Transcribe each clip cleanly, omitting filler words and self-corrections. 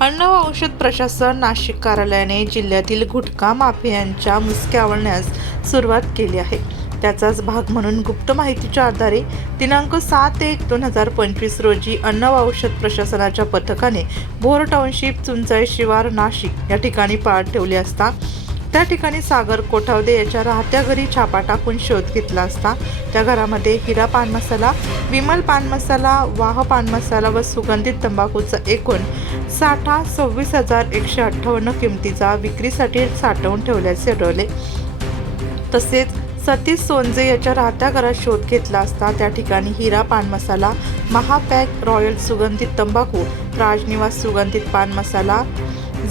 अन्न व औषध प्रशासन नाशिक कार्यालयाने जिल्ह्यातील गुटखा माफियांच्या मुसक्या आवळण्यास सुरुवात केली आहे। त्याचाच भाग म्हणून गुप्त माहितीच्या आधारे दिनांक 7/1/2025 रोजी अन्न व औषध प्रशासनाच्या पथकाने भोर टाउनशिप चुंचाई शिवार नाशिक या ठिकाणी पाळ ठेवली असता त्या ठिकाणी सागर कोठावदे याच्या राहत्या घरी छापा टाकून शोध घेतला असता त्या घरामध्ये हिरा पान मसाला, विमल पान मसाला, वाह पान मसाला व सुगंधित तंबाखूचा एकूण साठा 26,158 किमतीचा विक्रीसाठी साठवून ठेवल्याचे आढळले। तसेच सतीश सोनजे याच्या राहत्या घरात शोध घेतला असता त्या ठिकाणी हिरा पान मसाला, महापॅक रॉयल सुगंधित तंबाखू, राजनिवास सुगंधित पान मसाला,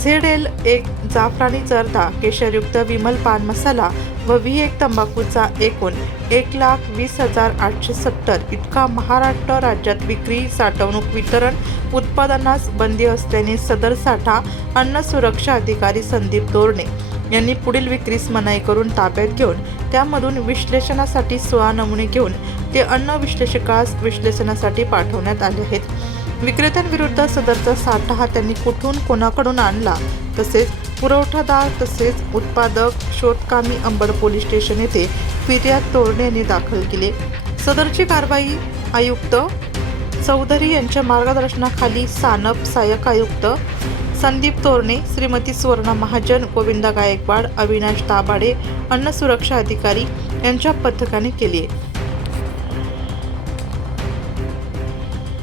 ZL1 जाफरानी जर्दा केशरयुक्त विमल पान मसाला व V1 तंबाखूचा एकूण 1,20,870 इतका महाराष्ट्र राज्यात विक्री, साठवणूक, वितरण, उत्पादनास बंदी असल्याने सदर साठा अन्न सुरक्षा अधिकारी संदीप तोरणे यांनी पुढील विक्रीस मनाई करून ताब्यात घेऊन त्यामधून विश्लेषणासाठी 16 नमुने घेऊन ते अन्न विश्लेषकास विश्लेषणासाठी पाठवण्यात आले आहेत। विक्रेत्यांविरुद्ध सदरचा साठा हा त्यांनी कुठून कोणाकडून आणला तसेच पुरवठादार तसेच उत्पादक शोधकामी अंबड पोलीस स्टेशन येथे फिर्याद तोरणे यांनी दाखल केली। सदरची कारवाई आयुक्त चौधरी यांच्या मार्गदर्शनाखाली सानप सहाय्यक आयुक्त संदीप तोरणे, श्रीमती सुवर्णा महाजन, गोविंदा गायकवाड, अविनाश ताबाडे, अन्न सुरक्षा अधिकारी यांच्या पथकाने केली आहे।